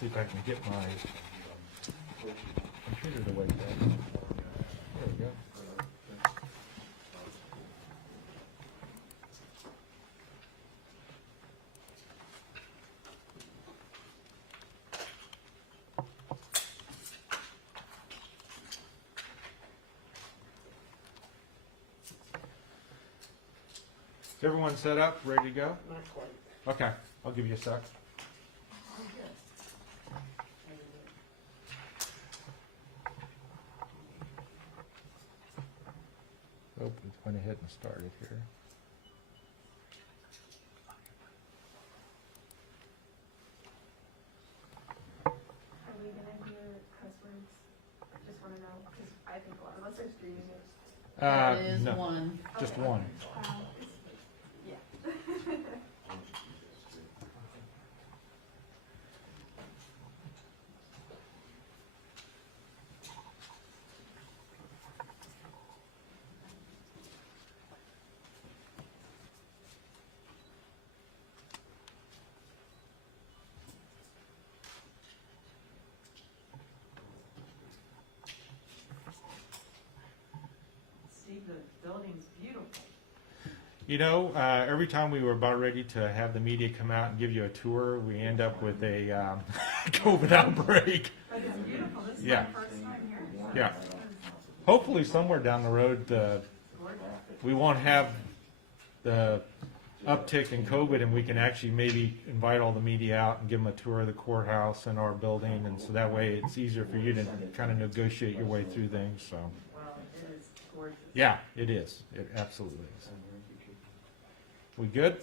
see if I can get my computer to wake up. There we go. Is everyone set up, ready to go? Not quite. Okay, I'll give you a sec. Oh, we went ahead and started here. Are we gonna hear cuss words? Just wanna know, because I think a lot of us are streaming it. There is No, one. just Okay. one. Yeah. Steve, the building's beautiful. You know, every time we were about ready to have the media come out and give you a tour, we end up with a COVID outbreak. But it's beautiful. This is Yeah. my first time here. Yeah. Hopefully somewhere down the road, we won't have the uptick in COVID and we can actually maybe invite all the media out and give them a tour of the courthouse and our building. And so that way it's easier for you to kind of negotiate your way through things, so. Well, it is gorgeous. Yeah, it is. It absolutely is. We good?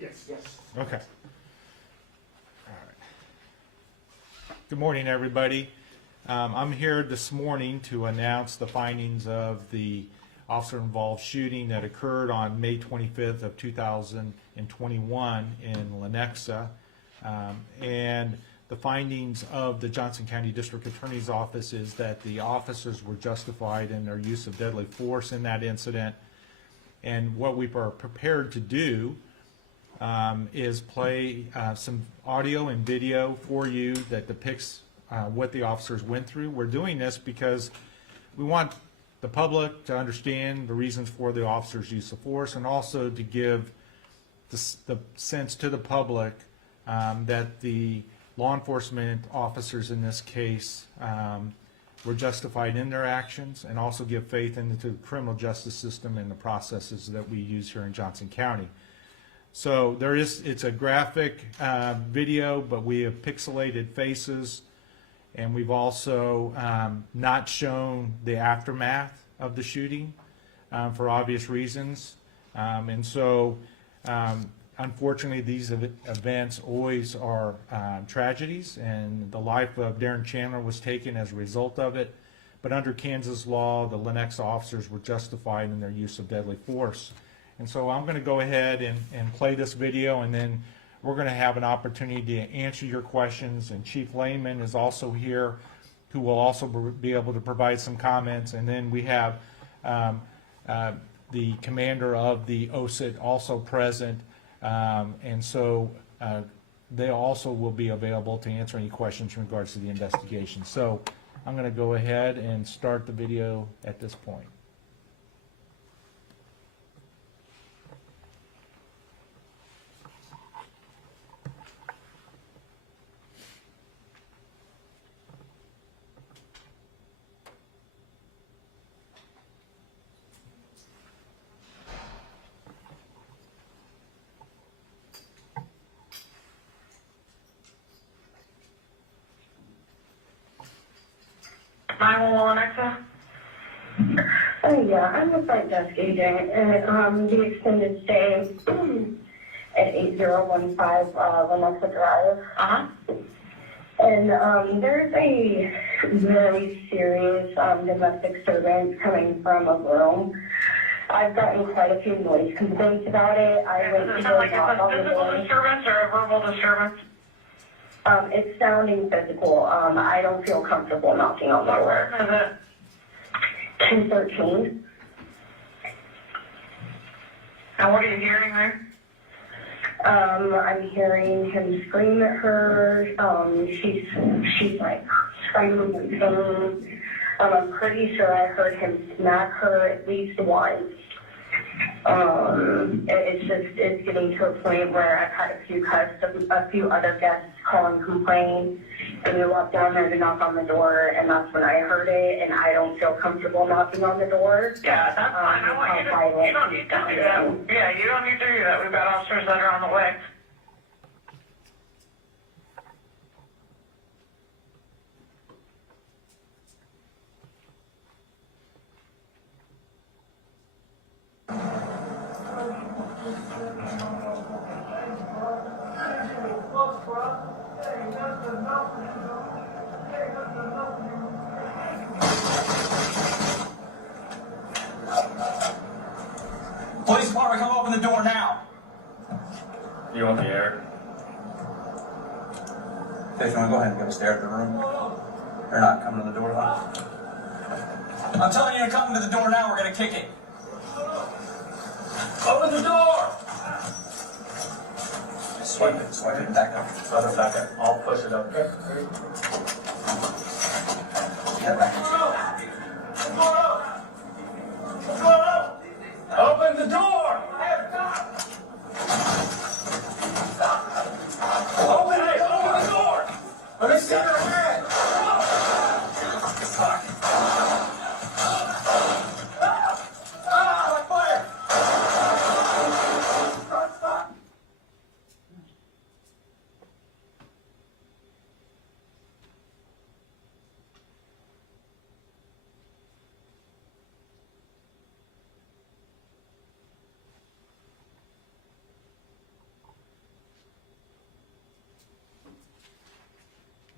Yes. Okay. All right. Good morning, everybody. I'm here this morning to announce the findings of the officer-involved shooting that occurred on May 25th of 2021 in Lenexa. And the findings of the Johnson County District Attorney's Office is that the officers were justified in their use of deadly force in that incident. And what we are prepared to do is play some audio and video for you that depicts what the officers went through. We're doing this because we want the public to understand the reasons for the officers' use of force, and also to give the sense to the public that the law enforcement officers in this case were justified in their actions, and also give faith into the criminal justice system and the processes that we use here in Johnson County. So it's a graphic video, but we have pixelated faces, and we've also not shown the aftermath of the shooting for obvious reasons. And so unfortunately, these events always are tragedies, and the life of Darren Chandler was taken as a result of it. But under Kansas law, the Lenexa officers were justified in their use of deadly force. And so I'm going to go ahead and play this video, and then we're going to have an opportunity to answer your questions. And Chief Layman is also here, who will also be able to provide some comments. And then we have the commander of the OSIT also present. And so they also will be available to answer any questions in regards to the investigation. So I'm going to go ahead and start the video at this point. Lenexa? Oh yeah, I'm a front desk agent at the extended stay at 8015 Lenexa Drive. And there's a very serious domestic disturbance coming from a room. I've gotten quite a few noise complaints about it. I went to go knock on the door. Is it a physical disturbance or a verbal disturbance? It's sounding physical. I don't feel comfortable knocking on the door. Is it? 213. And what are you hearing there? I'm hearing him scream at her. She's like screaming and pain. I'm pretty sure I heard him smack her at least once. It's getting to a point where I've had a few other guests call and complain, and we walk down there to knock on the door, and that's when I heard it, and I don't feel comfortable knocking on the door. Yeah, that's fine. I want you to, you don't need to do that. Yeah, you don't need to do that. We've got officers that are on the way. Police department, come open the door now. You want the air? Okay, you want to go ahead and go upstairs to the room? They're not coming to the door, huh? I'm telling you to come to the door now, we're going to kick it. Open the door! Swipe it back up. Swipe it back up. I'll push it up. Get back. Open the door! Open the door! Let me see your head! Fuck. Fire!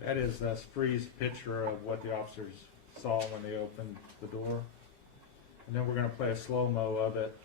That is a freeze picture of what the officers saw when they opened the door. And then we're going to play a slow-mo of it.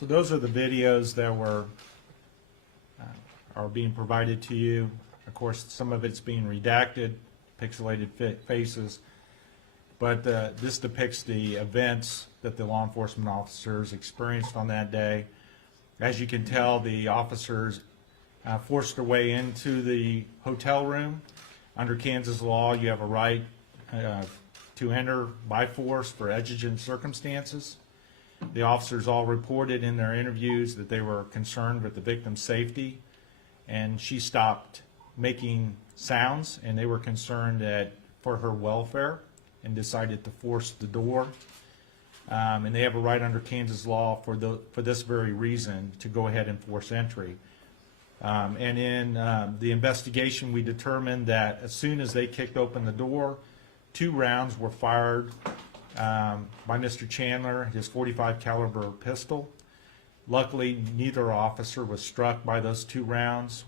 So those are the videos that are being provided to you. Of course, some of it's being redacted, pixelated faces, but this depicts the events that the law enforcement officers experienced on that day. As you can tell, the officers forced their way into the hotel room. Under Kansas law, you have a right to enter by force for exigent circumstances. The officers all reported in their interviews that they were concerned with the victim's safety, and she stopped making sounds, and they were concerned for her welfare and decided to force the door. And they have a right under Kansas law for this very reason to go ahead and force entry. And in the investigation, we determined that as soon as they kicked open the door, 2 rounds were fired by Mr. Chandler, his .45 caliber pistol. Luckily, neither officer was struck by those 2 rounds.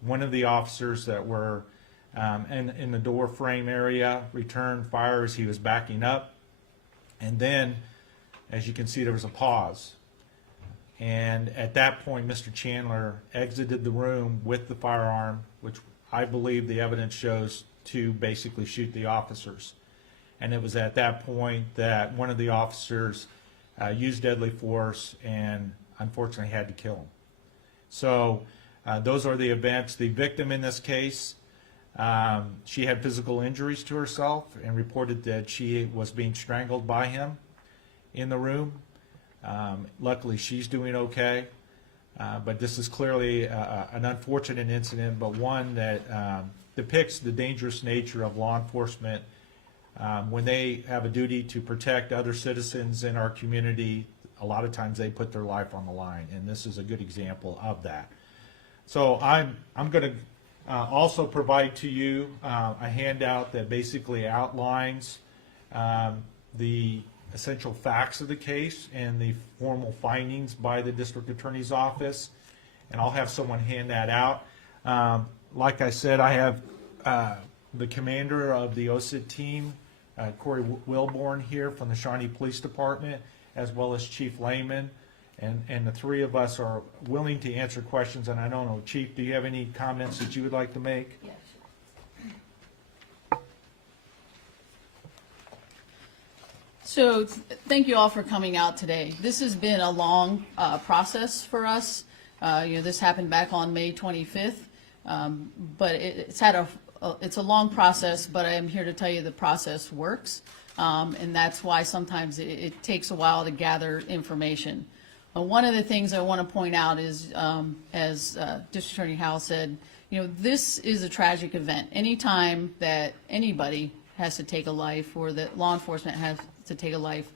One of the officers that were in the door frame area returned fire as he was backing up. And then, as you can see, there was a pause. And at that point, Mr. Chandler exited the room with the firearm, which I believe the evidence shows to basically shoot the officers. And it was at that point that one of the officers used deadly force and unfortunately had to kill him. So those are the events. The victim in this case, she had physical injuries to herself and reported that she was being strangled by him in the room. Luckily, she's doing okay. But this is clearly an unfortunate incident, but one that depicts the dangerous nature of law enforcement when they have a duty to protect other citizens in our community. A lot of times they put their life on the line, and this is a good example of that. So I'm going to also provide to you a handout that basically outlines the essential facts of the case and the formal findings by the district attorney's office, and I'll have someone hand that out. Like I said, I have the commander of the OSID team, Corey Wilborn, here from the Shawnee Police Department, as well as Chief Layman, and the three of us are willing to answer questions. And I don't know, Chief, do you have any comments that you would like to make? Yes. So thank you all for coming out today. This has been a long process for us. This happened back on May 25th, but it's a long process, but I am here to tell you the process works, and that's why sometimes it takes a while to gather information. One of the things I want to point out is, as District Attorney Howe said, this is a tragic event. Anytime that anybody has to take a life or that law enforcement has to take a life,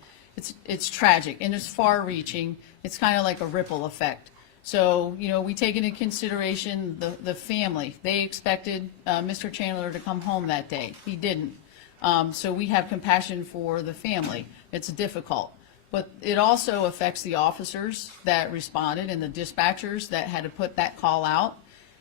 it's tragic and it's far-reaching. It's kind of like a ripple effect. So, we take into consideration the family. They expected Mr. Chandler to come home that day. He didn't. So we have compassion for the family. It's difficult. But it also affects the officers that responded and the dispatchers that had to put that call out,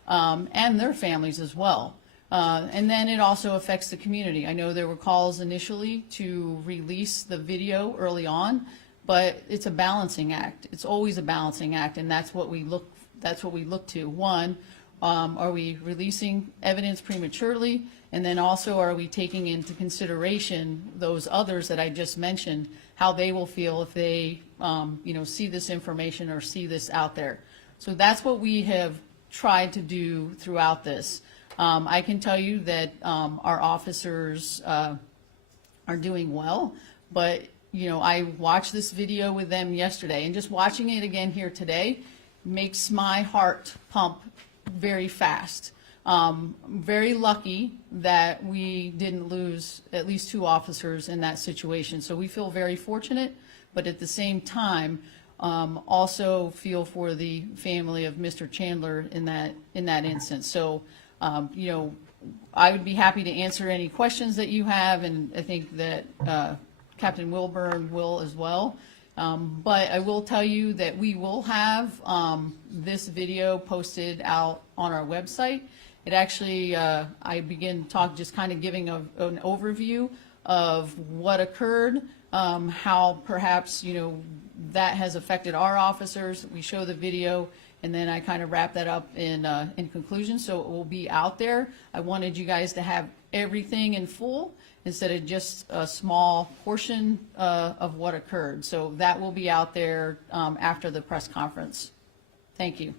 and their families as well. And then it also affects the community. I know there were calls initially to release the video early on, but it's a balancing act. It's always a balancing act, and that's what we look to. One, are we releasing evidence prematurely? And then also, are we taking into consideration those others that I just mentioned, how they will feel if they, see this information or see this out there? So that's what we have tried to do throughout this. I can tell you that our officers are doing well, but I watched this video with them yesterday, and just watching it again here today makes my heart pump very fast. Very lucky that we didn't lose at least 2 officers in that situation. So we feel very fortunate, but at the same time, also feel for the family of Mr. Chandler in that instance. So, I would be happy to answer any questions that you have, and I think that Captain Wilburn will as well. But I will tell you that we will have this video posted out on our website. It actually, I begin talk just kind of giving an overview of what occurred, how perhaps, that has affected our officers. We show the video, and then I kind of wrap that up in conclusion, so it will be out there. I wanted you guys to have everything in full instead of just a small portion of what occurred. So that will be out there after the press conference. Thank you.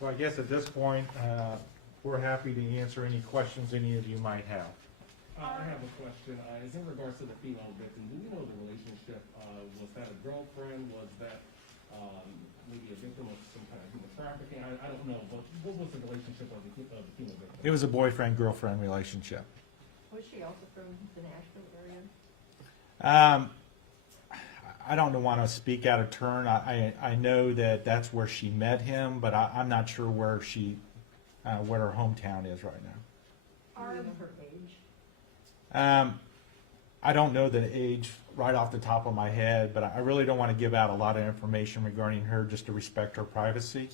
So I guess at this point, we're happy to answer any questions any of you might have. I have a question. It's in regards to the female victim. Do you know the relationship? Was that a girlfriend? Was that maybe a victim of some kind of human trafficking? I don't know, but what was the relationship of the female victim? It was a boyfriend-girlfriend relationship. Was she also from the Nashville area? I don't want to speak out of turn. I know that that's where she met him, but I'm not sure where what her hometown is right now. Do you know her age? I don't know the age right off the top of my head, but I really don't want to give out a lot of information regarding her just to respect her privacy.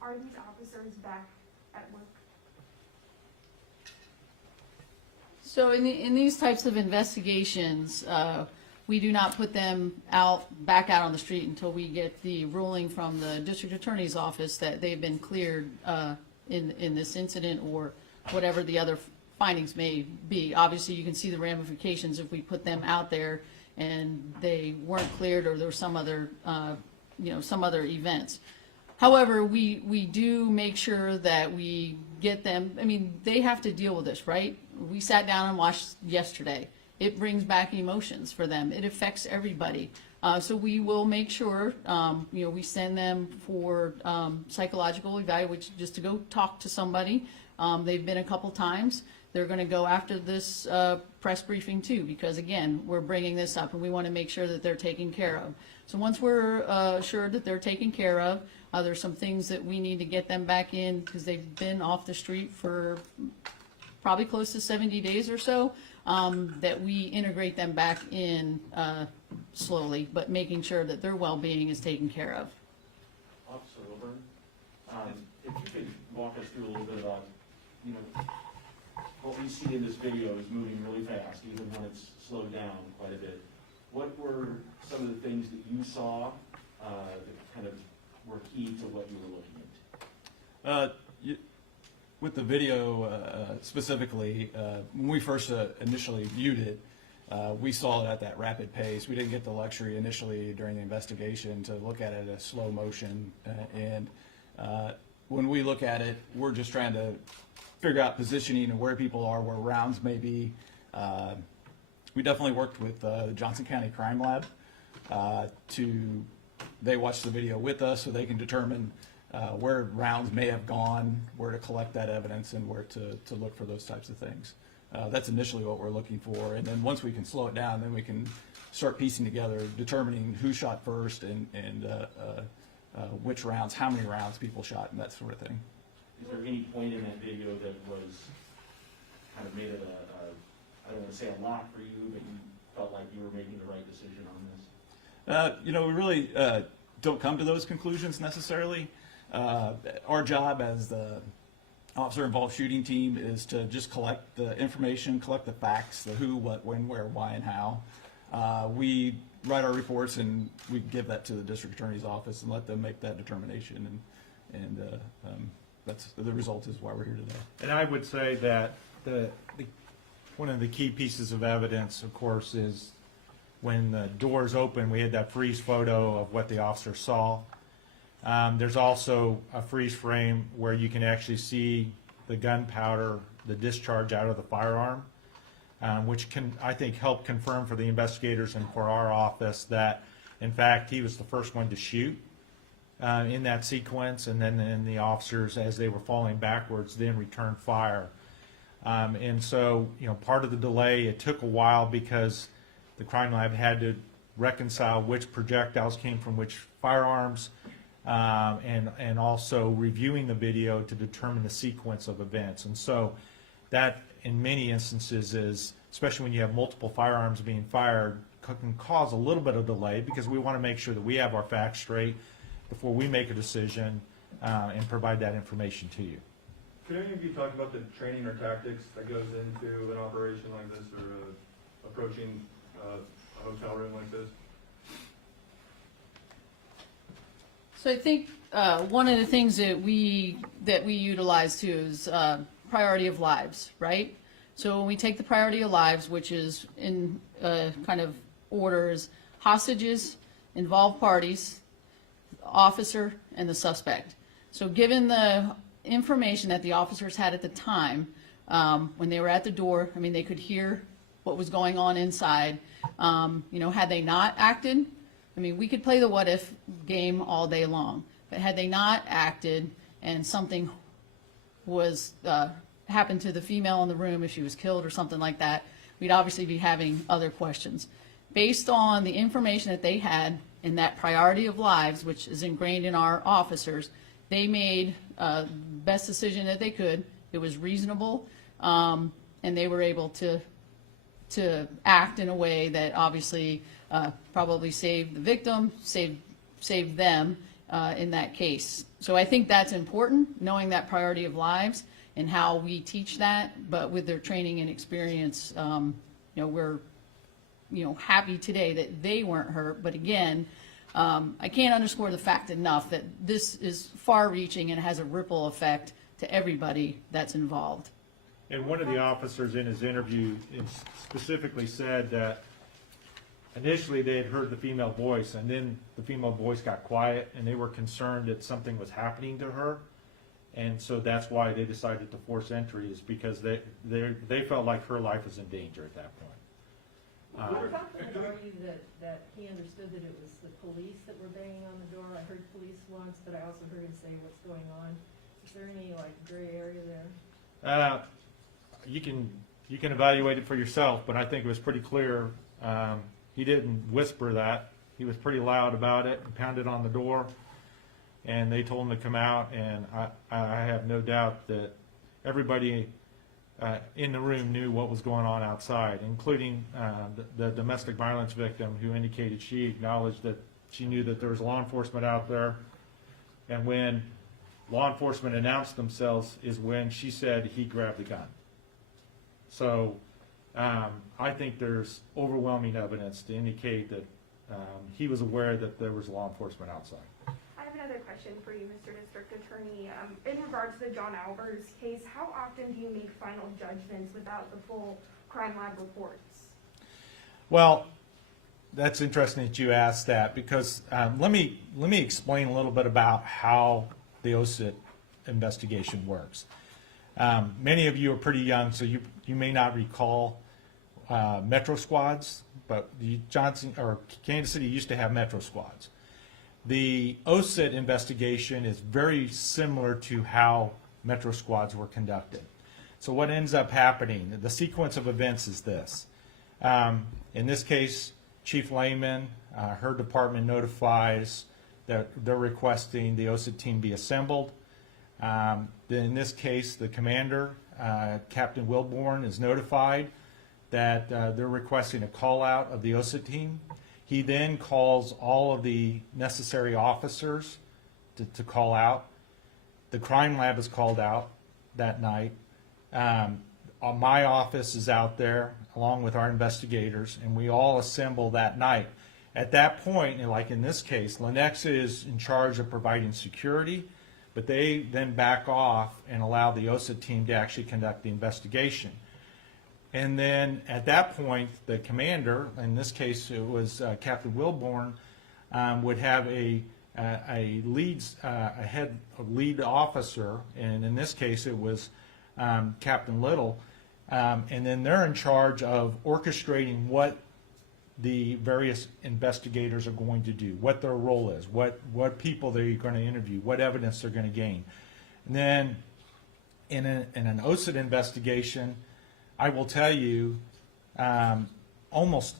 Are these officers back at work? So in these types of investigations, we do not put them back out on the street until we get the ruling from the district attorney's office that they've been cleared in this incident or whatever the other findings may be. Obviously, you can see the ramifications if we put them out there and they weren't cleared or there was some other, some other events. However, we do make sure that we get them. I mean, they have to deal with this, right? We sat down and watched yesterday. It brings back emotions for them. It affects everybody. So we will make sure, we send them for psychological evaluation, just to go talk to somebody. They've been a couple times. They're going to go after this press briefing too, because again, we're bringing this up and we want to make sure that they're taken care of. So once we're assured that they're taken care of, there's some things that we need to get them back in because they've been off the street for probably close to 70 days or so, that we integrate them back in slowly, but making sure that their well-being is taken care of. Officer Wilburn, if you could walk us through a little bit about, you know, what we see in this video is moving really fast, even when it's slowed down quite a bit. What were some of the things that you saw that kind of were key to what you were looking at? With the video specifically, when we first initially viewed it, we saw it at that rapid pace. We didn't get the luxury initially during the investigation to look at it at a slow motion. And when we look at it, we're just trying to figure out positioning and where people are, where rounds may be. We definitely worked with the Johnson County Crime Lab they watch the video with us so they can determine where rounds may have gone, where to collect that evidence, and where to look for those types of things. That's initially what we're looking for, and then once we can slow it down, then we can start piecing together, determining who shot first and which rounds, how many rounds people shot, and that sort of thing. Is there any point in that video that was kind of made it I don't want to say a lot for you, but you felt like you were making the right decision on this? You know, we really don't come to those conclusions necessarily. Our job as the officer-involved shooting team is to just collect the information, collect the facts, the who, what, when, where, why, and how. We write our reports and we give that to the district attorney's office and let them make that determination. And that's the result is why we're here today. And I would say that one of the key pieces of evidence, of course, is when the doors open, we had that freeze photo of what the officer saw. There's also a freeze frame where you can actually see the gunpowder, the discharge out of the firearm, which can, I think, help confirm for the investigators and for our office that, in fact, he was the first one to shoot in that sequence, and then the officers, as they were falling backwards, then returned fire. And so, you know, part of the delay, it took a while because the crime lab had to reconcile which projectiles came from which firearms, and also reviewing the video to determine the sequence of events. And so that, in many instances, is, especially when you have multiple firearms being fired, can cause a little bit of delay because we want to make sure that we have our facts straight before we make a decision and provide that information to you. Could any of you talk about the training or tactics that goes into an operation like this or approaching a hotel room like this? So I think one of the things that we utilize too is priority of lives, right? So when we take the priority of lives, which is in kind of orders, hostages, involved parties, officer, and the suspect. So given the information that the officers had at the time, when they were at the door, I mean, they could hear what was going on inside. You know, had they not acted, I mean, we could play the what if game all day long, but had they not acted and something was happened to the female in the room, if she was killed or something like that, we'd obviously be having other questions. Based on the information that they had in that priority of lives, which is ingrained in our officers, they made best decision that they could. It was reasonable, and they were able to act in a way that obviously probably saved the victim, saved them in that case. So I think that's important, knowing that priority of lives and how we teach that. But with their training and experience, you know, we're happy today that they weren't hurt. But again, I can't underscore the fact enough that this is far-reaching and has a ripple effect to everybody that's involved. And one of the officers in his interview specifically said that initially they had heard the female voice, and then the female voice got quiet, and they were concerned that something was happening to her, and so that's why they decided to force entry, is because they felt like her life was in danger at that point. How confident are you that he understood that it was the police that were banging on the door? I heard police once, but I also heard him say what's going on. Is there any, like, gray area there? You can evaluate it for yourself, but I think it was pretty clear. He didn't whisper that. He was pretty loud about it and pounded on the door, and they told him to come out, and I have no doubt that everybody in the room knew what was going on outside, including the domestic violence victim, who indicated she acknowledged that she knew that there was law enforcement out there, and when law enforcement announced themselves is when she said he grabbed the gun. So I think there's overwhelming evidence to indicate that he was aware that there was law enforcement outside. I have another question for you, Mr. District Attorney. In regards to the John Albers case, how often do you make final judgments without the full crime lab reports? Well, that's interesting that you asked that, because let me explain a little bit about how the OSIT investigation works. Many of you are pretty young, so you may not recall Metro squads, but Kansas City used to have Metro squads. The OSIT investigation is very similar to how Metro squads were conducted. So what ends up happening, the sequence of events is this. In this case, Chief Layman, her department notifies that they're requesting the OSIT team be assembled. Then in this case, the commander, Captain Wilborn, is notified that they're requesting a call out of the OSIT team. He then calls all of the necessary officers to call out. The crime lab is called out that night. My office is out there along with our investigators, and we all assemble that night. At that point, and like in this case, Lenexa is in charge of providing security, but they then back off and allow the OSIT team to actually conduct the investigation. And then at that point, the commander, in this case it was Captain Wilborn, would have a lead officer, and in this case it was Captain Little, and then they're in charge of orchestrating what the various investigators are going to do, what their role is, what people they're going to interview, what evidence they're going to gain. And then in an OSIT investigation, I will tell you, almost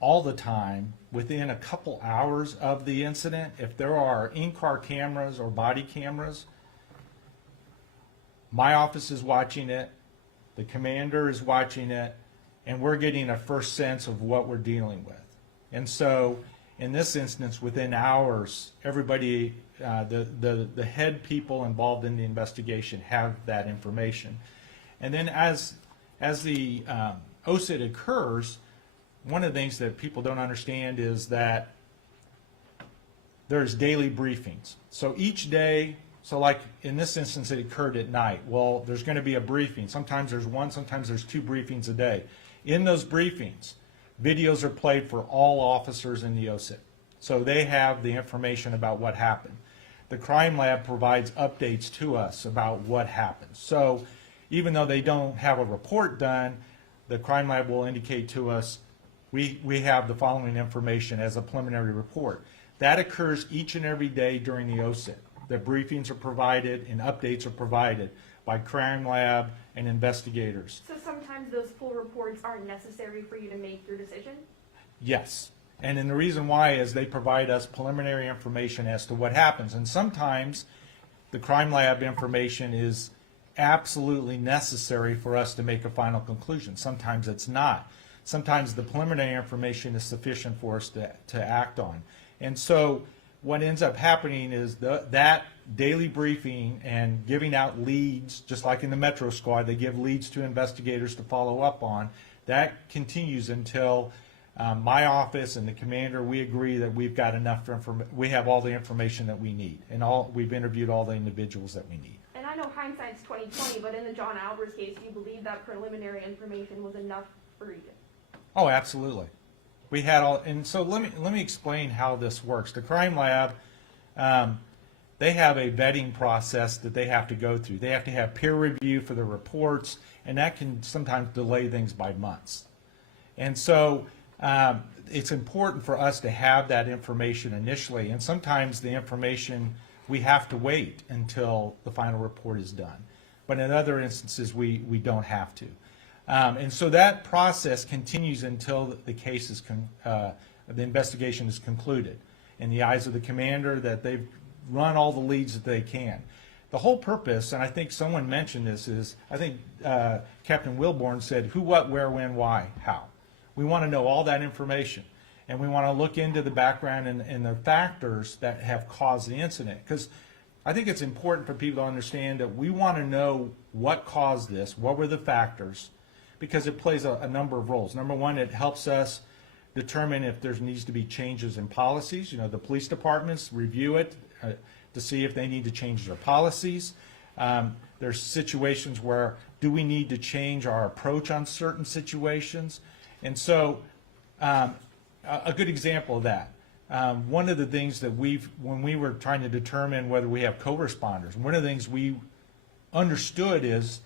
all the time, within a couple hours of the incident, if there are in-car cameras or body cameras, my office is watching it, the commander is watching it, and we're getting a first sense of what we're dealing with. And so, in this instance, within hours, everybody, the head people involved in the investigation have that information. And then as the OSIT occurs, one of the things that people don't understand is that there's daily briefings. So each day, so like in this instance it occurred at night, well, there's going to be a briefing. Sometimes there's one, sometimes there's two briefings a day. In those briefings, videos are played for all officers in the OSIT. So they have the information about what happened. The crime lab provides updates to us about what happened. So even though they don't have a report done, the crime lab will indicate to us, we have the following information as a preliminary report. That occurs each and every day during the OSIT. The briefings are provided and updates are provided by crime lab and investigators. So sometimes those full reports aren't necessary for you to make your decision? Yes. And then the reason why is they provide us preliminary information as to what happens. And sometimes the crime lab information is absolutely necessary for us to make a final conclusion. Sometimes it's not. Sometimes the preliminary information is sufficient for us to act on. And so what ends up happening is that daily briefing and giving out leads, just like in the Metro Squad, they give leads to investigators to follow up on. That continues until my office and the commander, we agree that we've got enough information, we have all the information that we need, and we've interviewed all the individuals that we need. And I know hindsight's 20/20, but in the John Albers case, do you believe that preliminary information was enough for you? Oh, absolutely. We had all, and so let me explain how this works. The crime lab, they have a vetting process that they have to go through. They have to have peer review for the reports, and that can sometimes delay things by months. And so it's important for us to have that information initially, and sometimes the information, we have to wait until the final report is done. but in other instances, we don't have to. And so that process continues until the case is, the investigation is concluded. In the eyes of the commander, that they've run all the leads that they can. The whole purpose, and I think someone mentioned this, is I think Captain Wilborn said, who, what, where, when, why, how. We want to know all that information, and we want to look into the background and the factors that have caused the incident. Because I think it's important for people to understand that we want to know what caused this, what were the factors, because it plays a number of roles. Number one, it helps us determine if there needs to be changes in policies. You know, the police departments review it to see if they need to change their policies. There's situations where do we need to change our approach on certain situations? And so a good example of that, one of the things that when we were trying to determine whether we have co-responders, one of the things we understood is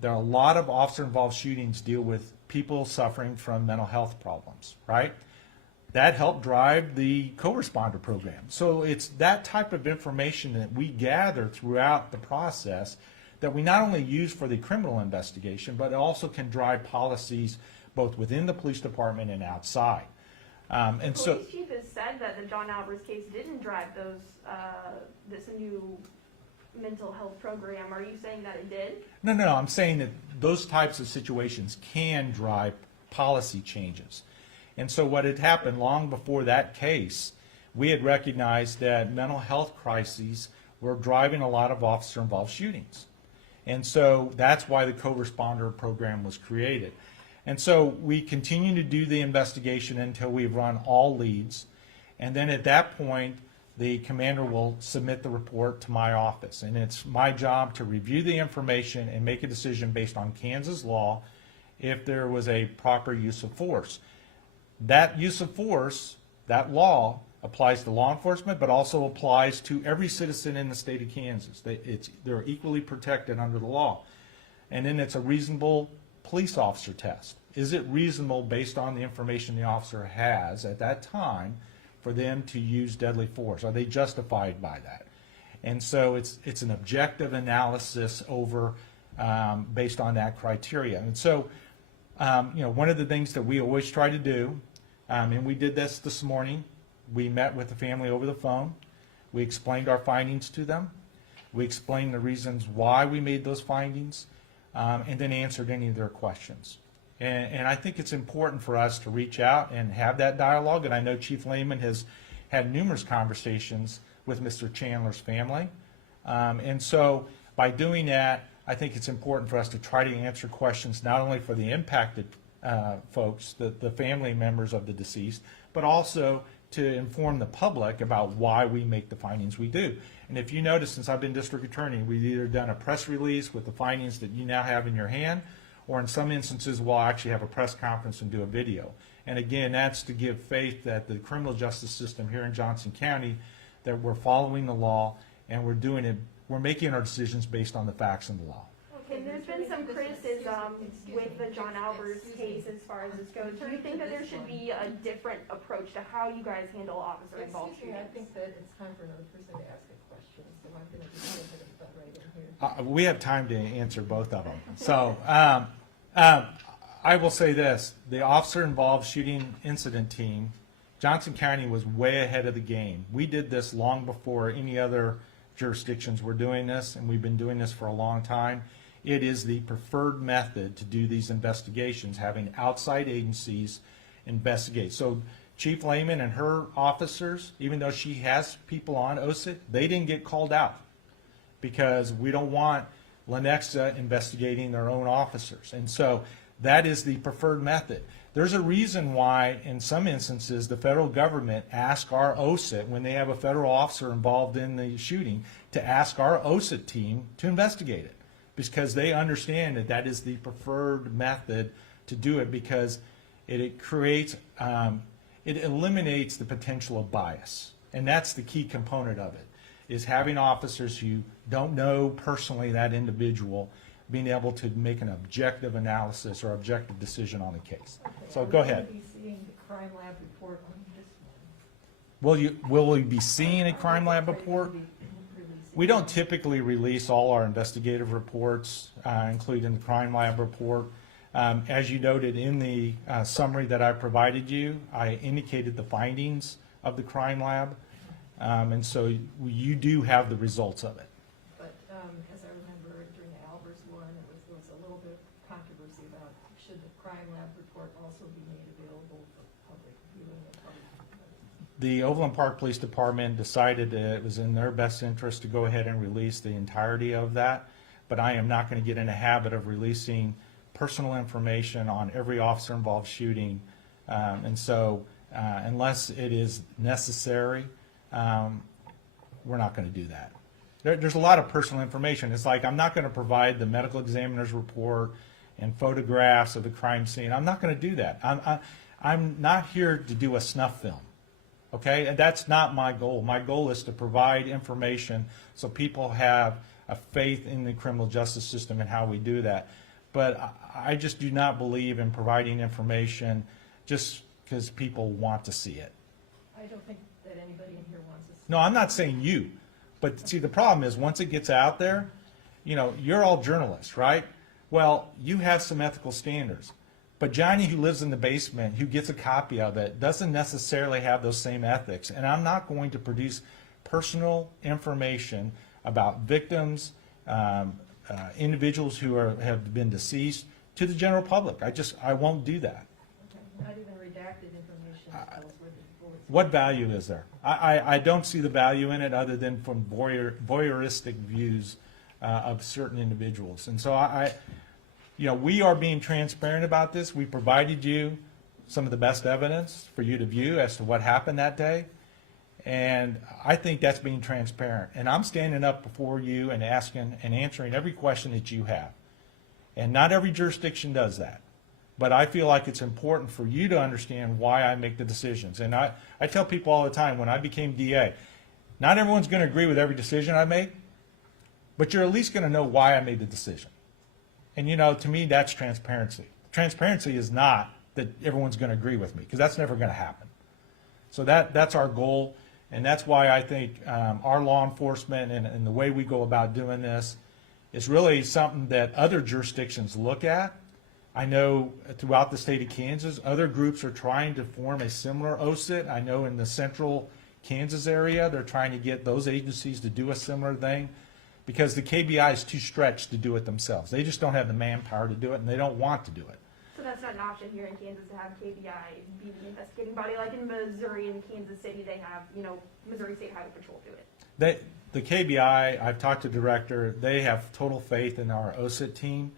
there are a lot of officer-involved shootings deal with people suffering from mental health problems, right? That helped drive the co-responder program. So it's that type of information that we gather throughout the process that we not only use for the criminal investigation, but it also can drive policies both within the police department and outside. And the so, police chief has said that the John Albers case didn't drive those this new mental health program. Are you saying that it did? no, I'm saying that those types of situations can drive policy changes. And so what had happened long before that case, we had recognized that mental health crises were driving a lot of officer-involved shootings. And so that's why the co-responder program was created. And so we continue to do the investigation until we've run all leads. And then at that point, the commander will submit the report to my office. And it's my job to review the information and make a decision based on Kansas law if there was a proper use of force. That use of force, that law, applies to law enforcement, but also applies to every citizen in the state of Kansas. They're equally protected under the law. And then it's a reasonable police officer test. Is it reasonable based on the information the officer has at that time for them to use deadly force? Are they justified by that? And so it's an objective analysis over based on that criteria. And so one of the things that we always try to do, and we did this morning, we met with the family over the phone. We explained our findings to them. We explained the reasons why we made those findings, and then answered any of their questions. And I think it's important for us to reach out and have that dialogue. And I know Chief Layman has had numerous conversations with Mr. Chandler's family. And so by doing that, I think it's important for us to try to answer questions not only for the impacted folks, the family members of the deceased, but also to inform the public about why we make the findings we do. And if you notice, since I've been district attorney, we've either done a press release with the findings that you now have in your hand, or in some instances we'll actually have a press conference and do a video. And again, that's to give faith that the criminal justice system here in Johnson County, that we're following the law and we're making our decisions based on the facts and the law. And there's been some criticism with the John Albers case as far as this goes. Do you think that there should be a different approach to how you guys handle officer-involved Excuse me, shootings? I think that it's time for another person to ask a question, so I'm going to just go ahead and butt right in here. We have time to answer both of them. So I will say this, the officer-involved shooting incident team, Johnson County was way ahead of the game. We did this long before any other jurisdictions were doing this, and we've been doing this for a long time. It is the preferred method to do these investigations, having outside agencies investigate. So Chief Layman and her officers, even though she has people on OSIT, they didn't get called out because we don't want Lenexa investigating their own officers. And so that is the preferred method. There's a reason why, in some instances, the federal government asks our OSIT, when they have a federal officer involved in the shooting, to ask our OSIT team to investigate it, because they understand that that is the preferred method to do it, because it creates, it eliminates the potential of bias. And that's the key component of it, is having officers who don't know personally that individual being able to make an objective analysis or objective decision on the case. Okay, So go ahead. Will we be seeing the crime lab report on this one? Will we be seeing a crime lab report? We don't typically release all our investigative reports, including the crime lab report. As you noted in the summary that I provided you, I indicated the findings of the crime lab, and so you do have the results of it. But as I remember during the Albers one, there was a little bit of controversy about should the crime lab report also be made available for public viewing and public. The Overland Park Police Department decided that it was in their best interest to go ahead and release the entirety of that, but I am not going to get in a habit of releasing personal information on every officer-involved shooting, and so unless it is necessary, we're not going to do that. There's a lot of personal information. It's like I'm not going to provide the medical examiner's report and photographs of the crime scene. I'm not going to do that. I'm not here to do a snuff film. Okay, and that's not my goal. My goal is to provide information so people have a faith in the criminal justice system and how we do that. But I just do not believe in providing information just because people want to see it. I don't think that anybody in here wants to see. No, I'm not saying you. But see, the problem is once it gets out there, you know, you're all journalists, right? Well, you have some ethical standards. But Johnny, who lives in the basement, who gets a copy of it, doesn't necessarily have those same ethics. And I'm not going to produce personal information about victims, individuals who have been deceased, to the general public. I won't do that. Okay, not even redacted information that tells where the bullets. What value is there? I don't see the value in it other than from voyeuristic views of certain individuals. And so you know, we are being transparent about this. We provided you some of the best evidence for you to view as to what happened that day. And I think that's being transparent. And I'm standing up before you and asking and answering every question that you have. And not every jurisdiction does that. But I feel like it's important for you to understand why I make the decisions. And I tell people all the time, when I became DA, not everyone's going to agree with every decision I make, but you're at least going to know why I made the decision. And, you know, to me, that's transparency. Transparency is not that everyone's going to agree with me, because that's never going to happen. So that's our goal, and that's why I think our law enforcement and the way we go about doing this is really something that other jurisdictions look at. I know throughout the state of Kansas, other groups are trying to form a similar OSIT. I know in the central Kansas area, they're trying to get those agencies to do a similar thing, because the KBI is too stretched to do it themselves. They just don't have the manpower to do it, and they don't want to do it. So that's not an option here in Kansas to have KBI be the investigating body, like in Missouri and Kansas City, they have, you know, Missouri State Highway Patrol do it. The KBI, I've talked to the director, they have total faith in our OSIT team,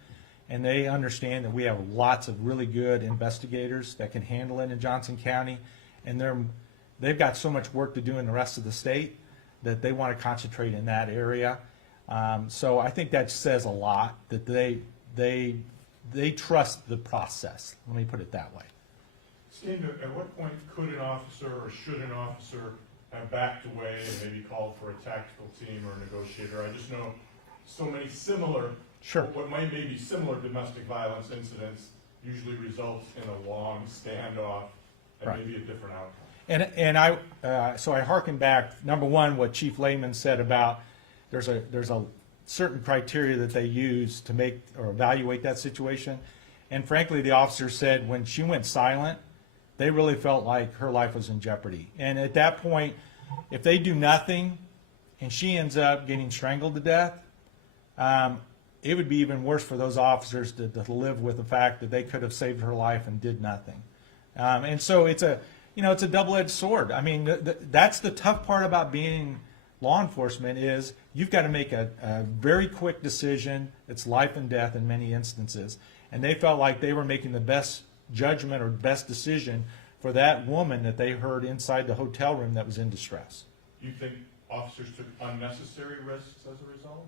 and they understand that we have lots of really good investigators that can handle it in Johnson County, and they've got so much work to do in the rest of the state that they want to concentrate in that area. So I think that says a lot, that they trust the process. Let me put it that way. Steve, at what point could an officer or should an officer have backed away and maybe called for a tactical team or a negotiator? I just know so many similar, what might maybe similar domestic violence incidents usually results in a long standoff and maybe a different outcome. So I hearken back, number one, what Chief Layman said about there's a certain criteria that they use to make or evaluate that situation. And frankly, the officer said when she went silent, they really felt like her life was in jeopardy. And at that point, if they do nothing and she ends up getting strangled to death, it would be even worse for those officers to live with the fact that they could have saved her life and did nothing. And so it's a double-edged sword. I mean, that's the tough part about being law enforcement is you've got to make a very quick decision. It's life and death in many instances. And they felt like they were making the best judgment or best decision for that woman that they heard inside the hotel room that was in distress. Do you think officers took unnecessary risks as a result?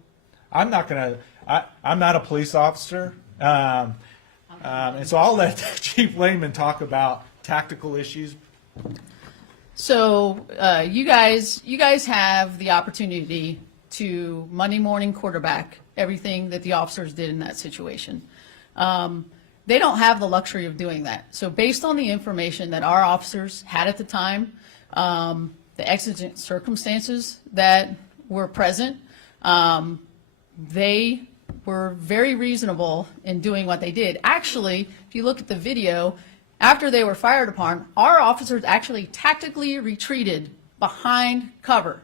I'm not a police officer. And so I'll let Chief Layman talk about tactical issues. So you guys have the opportunity to Monday morning quarterback everything that the officers did in that situation. They don't have the luxury of doing that. So based on the information that our officers had at the time, the exigent circumstances that were present, They were very reasonable in doing what they did. Actually, if you look at the video, after they were fired upon, our officers actually tactically retreated behind cover.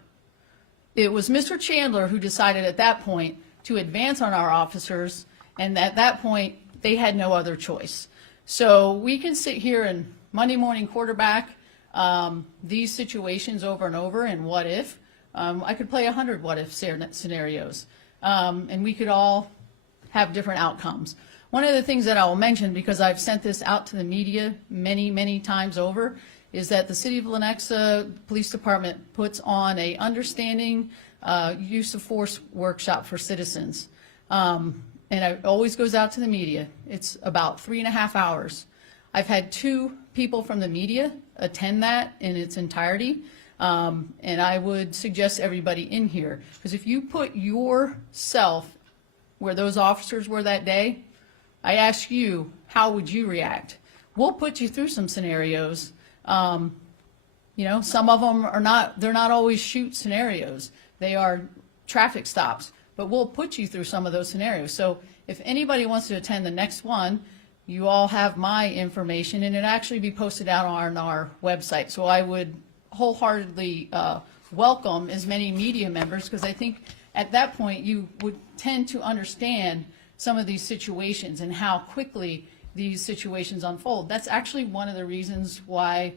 It was Mr. Chandler who decided at that point to advance on our officers, and at that point, they had no other choice. So we can sit here and Monday morning quarterback these situations over and over, and what if. I could play 100 what if scenarios, and we could all have different outcomes. One of the things that I will mention, because I've sent this out to the media many, many times over, is that the City of Lenexa Police Department puts on a understanding use of force workshop for citizens. And it always goes out to the media. It's about 3.5 hours. I've had 2 people from the media attend that in its entirety. And I would suggest everybody in here, because if you put yourself where those officers were that day, I ask you, how would you react? We'll put you through some scenarios. You know, some of them are not, they're not always shoot scenarios. They are traffic stops, but we'll put you through some of those scenarios. So if anybody wants to attend the next one, you all have my information, and it actually be posted out on our website. So I would wholeheartedly welcome as many media members, because I think at that point you would tend to understand some of these situations and how quickly these situations unfold. That's actually one of the reasons why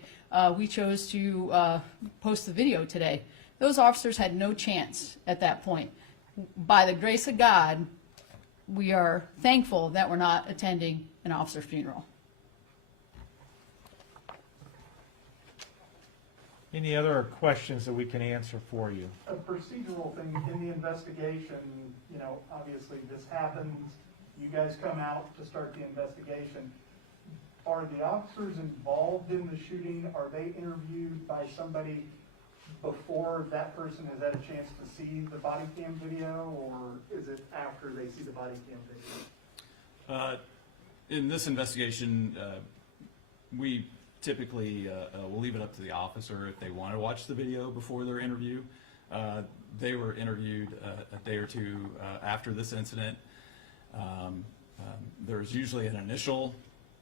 we chose to post the video today. Those officers had no chance at that point. By the grace of God, we are thankful that we're not attending an officer funeral. Any other questions that we can answer for you? A procedural thing in the investigation, you know, obviously this happens, you guys come out to start the investigation. Are the officers involved in the shooting, are they interviewed by somebody before that person has had a chance to see the body cam video, or is it after they see the body cam video? In this investigation, we typically will leave it up to the officer if they want to watch the video before their interview. They were interviewed a day or 2 after this incident. There's usually an initial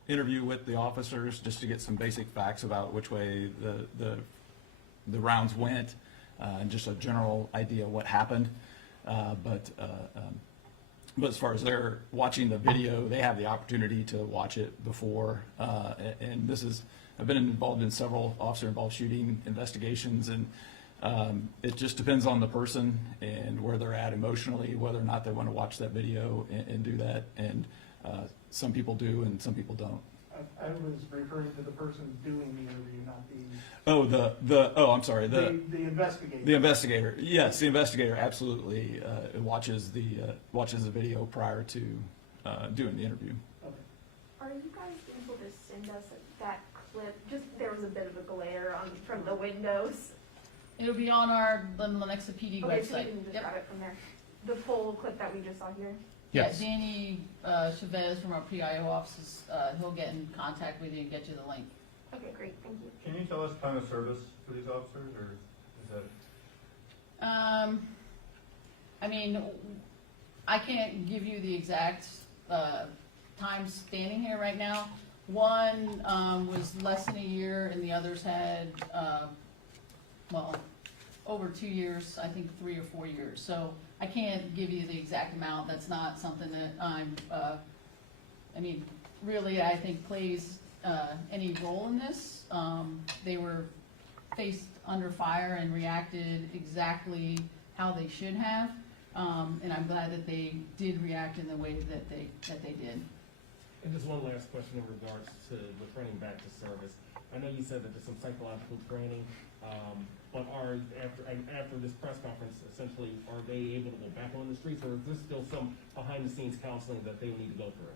interview with the officers just to get some basic facts about which way the rounds went, and just a general idea of what happened. But as far as they're watching the video, they have the opportunity to watch it before. And this is, I've been involved in several officer-involved shooting investigations, and it just depends on the person and where they're at emotionally, whether or not they want to watch that video and do that. And some people do, and some people don't. I was referring to the person doing the interview, not Oh, I'm sorry. the investigator. The investigator. Yes, the investigator absolutely watches the video prior to doing the interview. Okay. Are you guys able to send us that clip? Just, there was a bit of a glare from the windows. It'll be on our Lenexa PD Okay, so website. you can just Yep. grab it from there. The full clip that we just saw here. Yes. Yeah, Danny Chavez from our PIO offices, he'll get in contact with you and get you the link. Okay, great, thank you. Can you tell us time of service for these officers, or is that? I mean, I can't give you the exact time standing here right now. One was less than a year, and the others had, well, over 2 years, I think 3 or 4 years. So I can't give you the exact amount. That's not something that I'm, I mean, really, I think plays any role in this. They were faced under fire and reacted exactly how they should have. And I'm glad that they did react in the way that they did. And just one last question in regards to returning back to service. I know you said that there's some psychological training, but after this press conference, essentially, are they able to go back on the streets, or is there still some behind-the-scenes counseling that they will need to go through?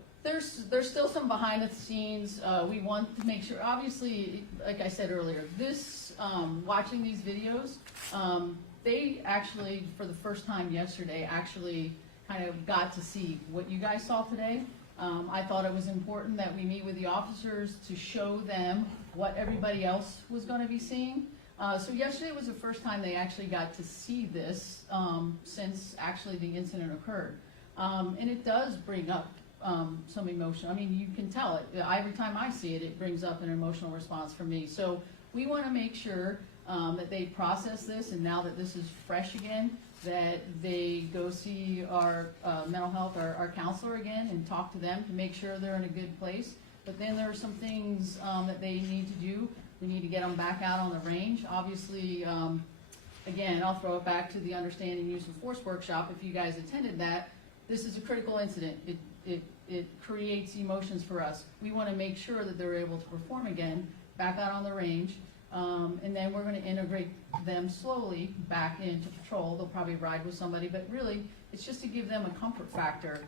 There's still some behind the scenes. We want to make sure, obviously, like I said earlier, this watching these videos, they actually, for the first time yesterday, actually kind of got to see what you guys saw today. I thought it was important that we meet with the officers to show them what everybody else was going to be seeing. So yesterday was the first time they actually got to see this since actually the incident occurred. And it does bring up some emotion. I mean, you can tell it. Every time I see it, it brings up an emotional response for me. So we want to make sure that they process this, and now that this is fresh again, that they go see our mental health, our counselor again, and talk to them to make sure they're in a good place. But then there are some things that they need to do. We need to get them back out on the range. Obviously, again, I'll throw it back to the Understanding Use of Force workshop. If you guys attended that, this is a critical incident. It creates emotions for us. We want to make sure that they're able to perform again, back out on the range, and then we're going to integrate them slowly back into patrol. They'll probably ride with somebody, but really, it's just to give them a comfort factor.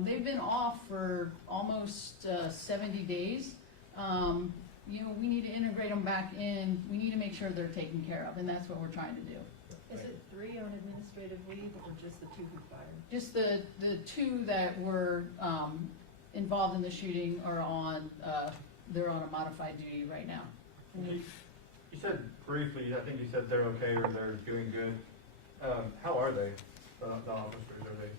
They've been off for almost 70 days. You know, we need to integrate them back in. We need to make sure they're taken care of, and that's what we're trying to do. Is it 3 on administrative leave or just the 2 who fired? Just the 2 that were involved in the shooting are on, they're on a modified duty right now. You said briefly, I think you said they're okay or they're doing good. How are they, the officers? Are they?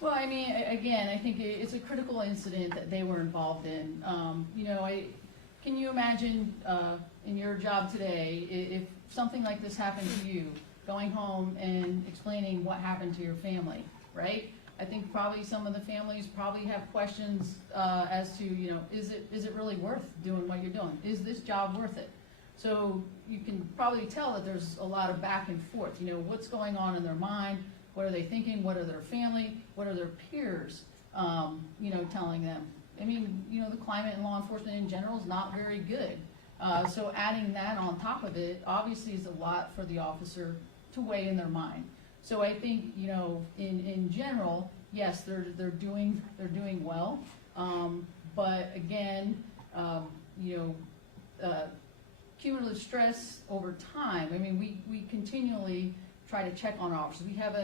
Well, I mean, again, I think it's a critical incident that they were involved in. You know, can you imagine in your job today, if something like this happened to you, going home and explaining what happened to your family, right? I think probably some of the families probably have questions as to, you know, is it really worth doing what you're doing? Is this job worth it? So you can probably tell that there's a lot of back and forth. You know, what's going on in their mind? What are they thinking? What are their family? What are their peers, you know, telling them? I mean, you know, the climate in law enforcement in general is not very good. So adding that on top of it obviously is a lot for the officer to weigh in their mind. So I think, you know, in general, yes, they're doing well. But again, you know, cumulative stress over time. I mean, we continually try to check on our officers. We have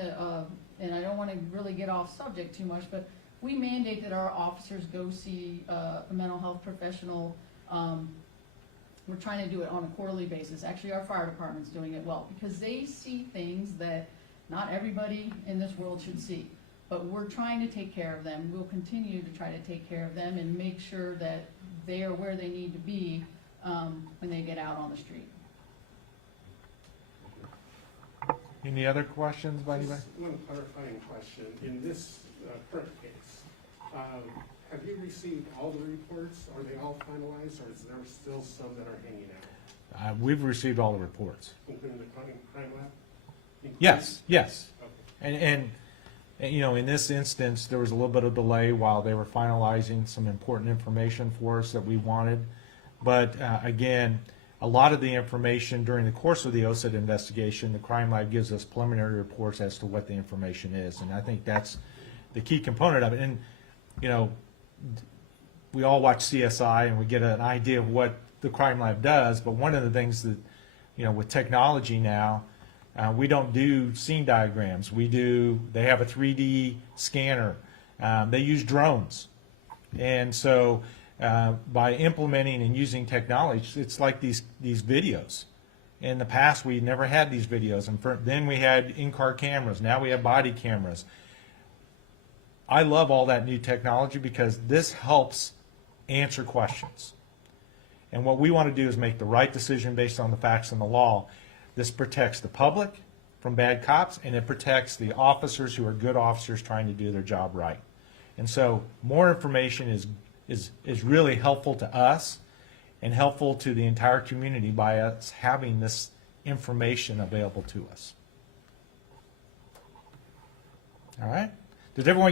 and I don't want to really get off subject too much, but we mandate that our officers go see a mental health professional. We're trying to do it on a quarterly basis. Actually, our fire department's doing it well because they see things that not everybody in this world should see. But we're trying to take care of them. We'll continue to try to take care of them and make sure that they are where they need to be when they get out on the street. Any other questions by anybody? Just one clarifying question. In this current case, have you received all the reports? Are they all finalized, or is there still some that are hanging out? We've received all the reports. Including the crime lab? Yes. Okay. And you know, in this instance, there was a little bit of delay while they were finalizing some important information for us that we wanted. But again, a lot of the information during the course of the OSID investigation, the crime lab gives us preliminary reports as to what the information is. And I think that's the key component of it. And, you know, we all watch CSI and we get an idea of what the crime lab does. But one of the things that, you know, with technology now, we don't do scene diagrams. They have a 3D scanner. They use drones. And so by implementing and using technology, it's like these videos. In the past, we never had these videos. And then we had in-car cameras. Now we have body cameras. I love all that new technology because this helps answer questions. And what we want to do is make the right decision based on the facts and the law. This protects the public from bad cops, and it protects the officers who are good officers trying to do their job right. And so more information is really helpful to us and helpful to the entire community by us having this information available to us. All right? Did everyone get